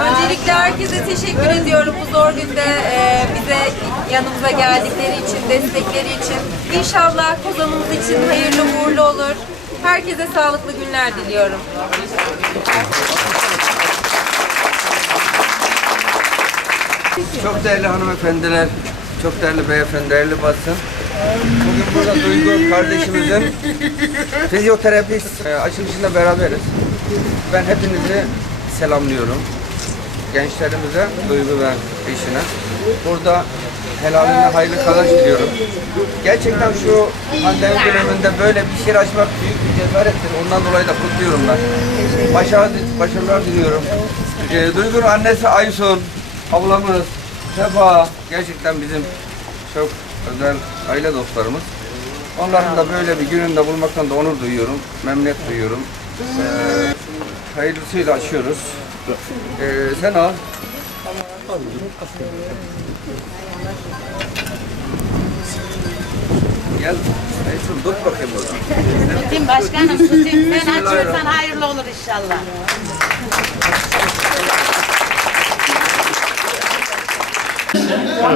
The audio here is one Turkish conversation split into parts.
Öncelikle herkese teşekkür ediyorum bu zor günde e, bize yanımıza geldikleri için, destekleri için. İnşallah kozanımız için hayırlı uğurlu olur. Herkese sağlıklı günler diliyorum. Çok değerli hanımefendiler, çok değerli beyefendi, değerli basın. Bugün burada Duygu kardeşimizin fizyoterapist e, açılışında beraberiz. Ben hepinizi selamlıyorum. Gençlerimize, Duygu ve eşine. Burada helaline hayırlı kazanç diliyorum. Gerçekten şu pandemi döneminde böyle bir şey açmak büyük bir cesarettir. Ondan dolayı da kutluyorum ben. Başarı, başarılar diliyorum. E, Duygu'nun annesi Aysun, ablamız Sefa gerçekten bizim çok özel aile dostlarımız. Onların da böyle bir gününde bulmaktan da onur duyuyorum, memnuniyet duyuyorum. Ee, hayırlısıyla açıyoruz. Ee, sen al. Gel. Aysun tut bakayım burada. Tutayım başkanım tutayım. Sen açıyorsan hayırlı olur inşallah.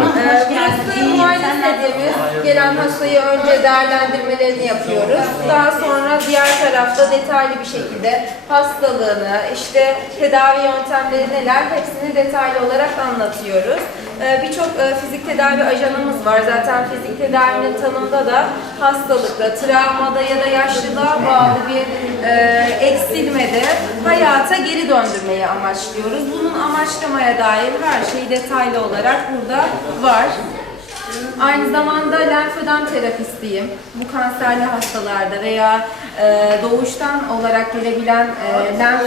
Burası muayene istediğimiz gelen hastayı önce değerlendirmelerini yapıyoruz. Daha sonra diğer tarafta detaylı bir şekilde hastalığını, işte tedavi yöntemleri neler hepsini detaylı olarak anlatıyoruz. Ee, Birçok e, fizik tedavi ajanımız var. Zaten fizik tedavinin tanımında da hastalıkta, travmada ya da yaşlılığa bağlı bir e, eksilmede hayata geri döndürmeyi amaçlıyoruz. Bunun amaçlamaya dair her şey detaylı olarak burada var. Aynı zamanda lenfödem terapistiyim. Bu kanserli hastalarda veya e, doğuştan olarak gelebilen e, lenf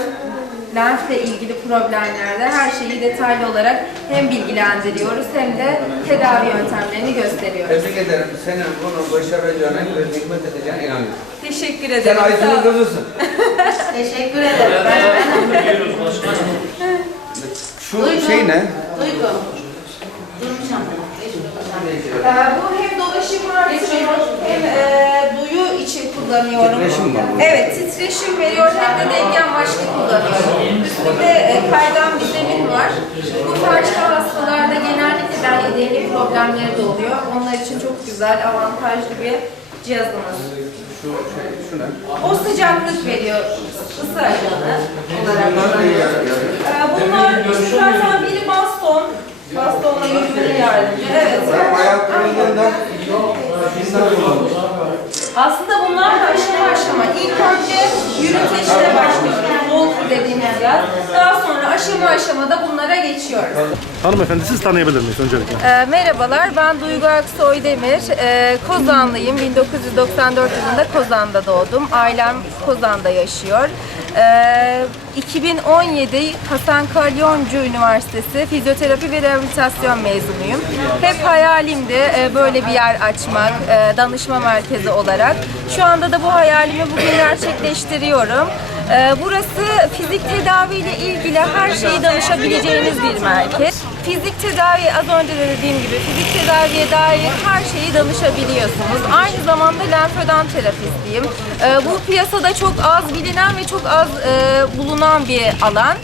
lenfle ilgili problemlerde her şeyi detaylı olarak hem bilgilendiriyoruz hem de tedavi yöntemlerini gösteriyoruz. Tebrik ederim. Senin bunu başaracağına ve hizmet edeceğine inanıyorum. Teşekkür Sen ederim. Sağ Aysun'un kızısın. Teşekkür ederim. Şu şey ne? Duygu. Durmuş. Ee, bu hem dolaşım artırıyor hem e, duyu için kullanıyorum. Titreşim mi? Evet, titreşim veriyor hem de denge amaçlı kullanıyorum. Üstünde e, kaygan bir zemin var. Bu felçli hastalarda genellikle denge, denge problemleri de oluyor. Onlar için çok güzel, avantajlı bir cihazımız. Şu, şey, şu? O sıcaklık veriyor, ısı ajanı olarak Bunlar. Ee, Bunlar işte zaten biri baston, bastonla yürümeye yardımcı. Evet. Aslında bunlar da aşama aşama. İlk önce yürüteçle başlıyoruz. Walk dediğimiz yer. Daha aşama aşamada bunlara geçiyoruz. Hanımefendi siz tanıyabilir miyiz öncelikle? Ee, merhabalar, ben Duygu Aksoy Demir. Ee, Kozanlıyım. 1994 yılında Kozan'da doğdum. Ailem Kozan'da yaşıyor. Ee, 2017 Hasan Kalyoncu Üniversitesi Fizyoterapi ve Rehabilitasyon mezunuyum. Hep hayalimdi e, böyle bir yer açmak, e, danışma merkezi olarak. Şu anda da bu hayalimi bugün gerçekleştiriyorum. Ee, Burası fizik tedavi ile ilgili her şeyi danışabileceğiniz bir merkez. Fizik tedavi az önce de dediğim gibi fizik tedaviye dair her şeyi danışabiliyorsunuz. Aynı zamanda lenfödem terapistiyim. Bu piyasada çok az bilinen ve çok az e, bulunan bir alan.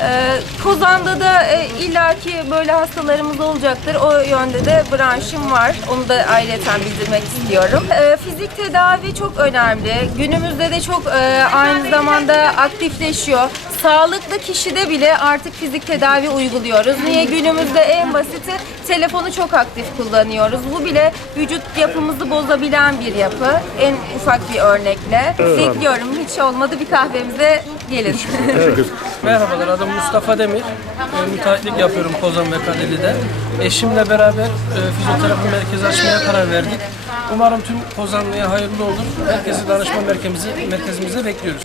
Ee, Kozan'da da e, illaki böyle hastalarımız olacaktır. O yönde de branşım var. Onu da ayrıca bildirmek istiyorum. Ee, fizik tedavi çok önemli. Günümüzde de çok e, aynı zamanda aktifleşiyor. Sağlıklı kişide bile artık fizik tedavi uyguluyoruz. Niye? Günümüzde en basiti telefonu çok aktif kullanıyoruz. Bu bile vücut yapımızı bozabilen bir yapı. En ufak bir örnekle. Bekliyorum. Hiç olmadı bir kahvemize gelin. Merhabalar adım Mustafa Demir. E, müteahhitlik yapıyorum Kozan ve Kaleli'de. Eşimle beraber e, fizyoterapi merkezi açmaya karar verdik. Umarım tüm Kozanlı'ya hayırlı olur. Herkesi danışma merkezimize, merkezimize bekliyoruz.